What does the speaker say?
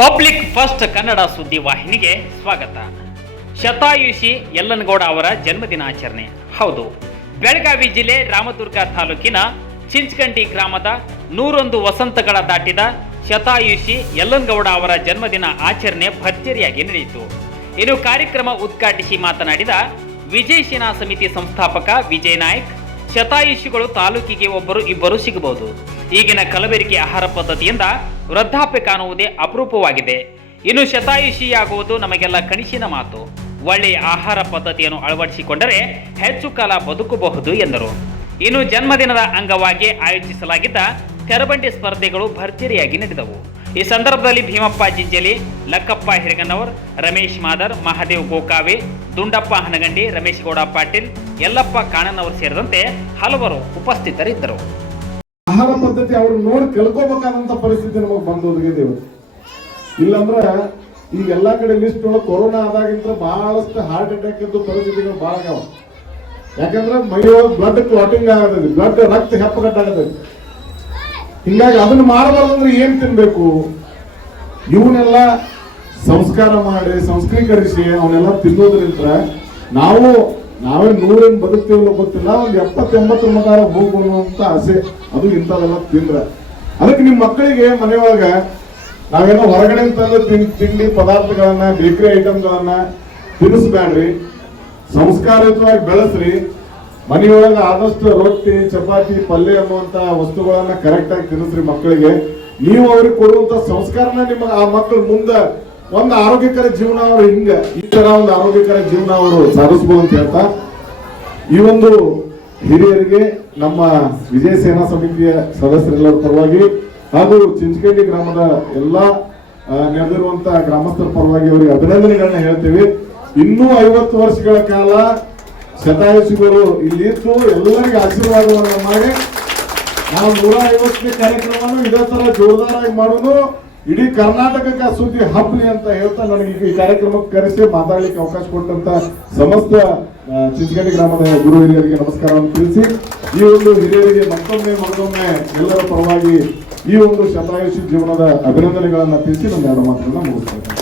Public first Kannada ಸುದ್ದಿ ವಾಹಿನಿಗೆ ಸ್ವಾಗತ. ಶತಾಯುಷಿ ಯಲ್ಲನಗೌಡ ಅವರ ಜನ್ಮದಿನಾಚರಣೆ ಹೌದು, ಬೆಳಗಾವಿ ಜಿಲ್ಲೆ ರಾಮದುರ್ಗ ತಾಲೂಕಿನ ಚಿಂಚಕಂಡಿ ಗ್ರಾಮದ ನೂರೊಂದು ವಸಂತಗಳ ದಾಟಿದ ಶತಾಯುಷಿ ಯಲ್ಲನಗೌಡ ಅವರ ಜನ್ಮದಿನ ಆಚರಣೆ ಭರ್ಜರಿಯಾಗಿ ನಡೆಯಿತು. ಇನ್ನು ಕಾರ್ಯಕ್ರಮ ಉದ್ಘಾಟಿಸಿ ಮಾತನಾಡಿದ ವಿಜಯ ಸಮಿತಿ ಸಂಸ್ಥಾಪಕ ವಿಜಯ್ ನಾಯ್ಕ್ ಶತಾಯುಷಿಗಳು ತಾಲೂಕಿಗೆ ಒಬ್ಬರು ಇಬ್ಬರು ಸಿಗಬಹುದು. ಈಗಿನ ಕಲಬೆರಕೆ ಆಹಾರ ಪದ್ಧತಿಯಿಂದ ವೃದ್ಧಾಪ್ಯ ಕಾಣುವುದೇ ಅಪರೂಪವಾಗಿದೆ. ಇನ್ನು ಶತಾಯುಷಿಯಾಗುವುದು ನಮಗೆಲ್ಲ ಕಣಿಸಿನ ಮಾತು. ಒಳ್ಳೆಯ ಆಹಾರ ಪದ್ಧತಿಯನ್ನು ಅಳವಡಿಸಿಕೊಂಡರೆ ಹೆಚ್ಚು ಕಾಲ ಬದುಕಬಹುದು ಎಂದರು. ಇನ್ನು ಜನ್ಮದಿನದ ಅಂಗವಾಗಿ ಆಯೋಜಿಸಲಾಗಿದ್ದ ತೆರಬಂಡಿ ಸ್ಪರ್ಧೆಗಳು ಭರ್ಜರಿಯಾಗಿ ನಡೆದವು. ಈ ಸಂದರ್ಭದಲ್ಲಿ ಭೀಮಪ್ಪ ಜಿಂಜಲಿ, ಲಕ್ಕಪ್ಪ ಹಿರಗನವರ್, ರಮೇಶ್ ಮಾದರ್, ಮಹಾದೇವ್ ಗೋಕಾವೆ, ದುಂಡಪ್ಪ ಹನಗಂಡಿ, ರಮೇಶ್ ಗೌಡ ಪಾಟೀಲ್, ಯಲ್ಲಪ್ಪ ಕಾಣನವರು ಸೇರಿದಂತೆ ಹಲವರು ಉಪಸ್ಥಿತರಿದ್ದರು. ಆಹಾರ ಪದ್ಧತಿ ಅವ್ರು ನೋಡಿ ಕಲ್ಕೋಬೇಕಾದಂತ ಪರಿಸ್ಥಿತಿ ನಮಗೆ ಬಂದು ಒದಗಿದೆ ಇಲ್ಲಂದ್ರ ಈಗ ಎಲ್ಲಾ ಕಡೆ ಲಿಸ್ಟ್ ಒಳಗೆ ಕೊರೋನಾ ಆದಾಗಿಂತ ಬಹಳಷ್ಟು ಹಾರ್ಟ್ ಅಟ್ಯಾಕ್ ಇದ್ದು ಪರಿಸ್ಥಿತಿಗಳು ಬಹಳ ಯಾಕಂದ್ರೆ ಮೈಯೊಳಗೆ ಬ್ಲಡ್ ಕ್ಲಾಟಿಂಗ್ ಆಗತೈತಿ ಬ್ಲಡ್ ರಕ್ತ ಹೆಪ್ಪಗಟ್ಟಾಗತೈತಿ ಹಿಂಗಾಗಿ ಅದನ್ನ ಮಾಡಬಾರ್ದಂದ್ರೆ ಏನ್ ತಿನ್ಬೇಕು? ಇವನ್ನೆಲ್ಲ ಸಂಸ್ಕಾರ ಮಾಡಿ, ಸಂಸ್ಕೃತೀಕರಿಸಿ ಅವನ್ನೆಲ್ಲ ತಿನ್ನೋದ್ರಿಂದ ನಾವು, ನಾವೇ ನೂರೇನ್ ಬದುಕ್ತೀವಲ್ಲ ಗೊತ್ತಿಲ್ಲ, ಒಂದು ಎಪ್ಪತ್ತು ಎಂಬತ್ತರ ಮಕಾರ ಹೋಗ್ಬೋದು ಅಂತ ಆಸೆ. ಅದು ಇಂಥದೆಲ್ಲ ತಿಂದ್ರೆ. ಅದಕ್ಕೆ ನಿಮ್ಮ ಮಕ್ಕಳಿಗೆ ಮನೆಯೊಳಗ ನಾವೇನೋ ಹೊರಗಡೆ ತಂದು ತಿನ್- ತಿಂಡಿ ಪದಾರ್ಥಗಳನ್ನ, ಬೇಕರಿ ಐಟಮ್ಗಳನ್ನ ತಿನ್ನಿಸ್ಬೇಡ್ರಿ. ಸಂಸ್ಕಾರಯುತವಾಗಿ ಬೆಳೆಸ್ರಿ. ಮನೆಯೊಳಗ ಆದಷ್ಟು ರೊಟ್ಟಿ, ಚಪಾತಿ, ಪಲ್ಯ ಅನ್ನುವಂತ ವಸ್ತುಗಳನ್ನ ಕರೆಕ್ಟ್ ಆಗಿ ತಿನ್ನಿಸ್ರಿ ಮಕ್ಕಳಿಗೆ. ನೀವು ಅವ್ರಿಗೆ ಕೊಡುವಂತ ಸಂಸ್ಕಾರನ ನಿಮ್ಮ ಆ ಮಕ್ಕಳು ಮುಂದೆ ಒಂದು ಆರೋಗ್ಯಕರ ಜೀವನ ಅವರು ಹಿಂಗ. ಈ ತರ ಒಂದು ಆರೋಗ್ಯಕರ ಜೀವನ ಅವರು ಸಾಧಿಸಬಹುದು ಅಂತ ಹೇಳ್ತಾ, ಈ ಒಂದು ಹಿರಿಯರಿಗೆ, ನಮ್ಮ ವಿಜಯ ಸೇನಾ ಸಮಿತಿಯ ಸದಸ್ಯರೆಲ್ಲರ ಪರವಾಗಿ ಹಾಗೂ ಚಿಂಚಕಂಡಿ ಗ್ರಾಮದ ಎಲ್ಲಾ ನಡೆದಿರುವಂತಹ ಗ್ರಾಮಸ್ಥರ ಪರವಾಗಿ ಅವರಿಗೆ ಅಭಿನಂದನೆಗಳನ್ನ ಹೇಳ್ತೀವಿ. ಇನ್ನೂ ಐವತ್ತು ವರ್ಷಗಳ ಕಾಲ ಶತಾಯುಷಿಗಳು ಇಲ್ಲಿದ್ದು ಎಲ್ಲರಿಗೂ ಆಶೀರ್ವಾದವನ್ನು ಮಾಡಿ. ನಾವು ನೂರ ಐವತ್ತನೇ ಕಾರ್ಯಕ್ರಮವನ್ನು ಇದೇ ತರ ಜೋರದಾರಾಗಿ ಮಾಡೋದು. ಇಡೀ ಕರ್ನಾಟಕಕ್ಕೆ ಸುದ್ದಿ ಹಬ್ಬಲಿ ಅಂತ ಹೇಳ್ತಾ ನನಗೆ ಈ ಕಾರ್ಯಕ್ರಮಕ್ಕೆ ಕರೆಸಿ ಮಾತಾಡಲಿಕ್ಕೆ ಅವಕಾಶ ಕೊಟ್ಟಂತ ಸಮಸ್ತ ಚಿಂಚಗಡಿ ಗ್ರಾಮದ ಗುರು ಹಿರಿಯರಿಗೆ ನಮಸ್ಕಾರವನ್ನು ತಿಳಿಸಿ. ಈ ಒಂದು ಹಿರಿಯರಿಗೆ ಮತ್ತೊಮ್ಮೆ ಮತ್ತೊಮ್ಮೆ ಎಲ್ಲರ ಪರವಾಗಿ ಈ ಒಂದು ಶತಾಯುಷಿ ಜೀವನದ ಅಭಿನಂದನೆಗಳನ್ನು ತಿಳಿಸಿ ನನ್ನ ಮಾತುಗಳನ್ನ ಮುಗಿಸ್ತೇನೆ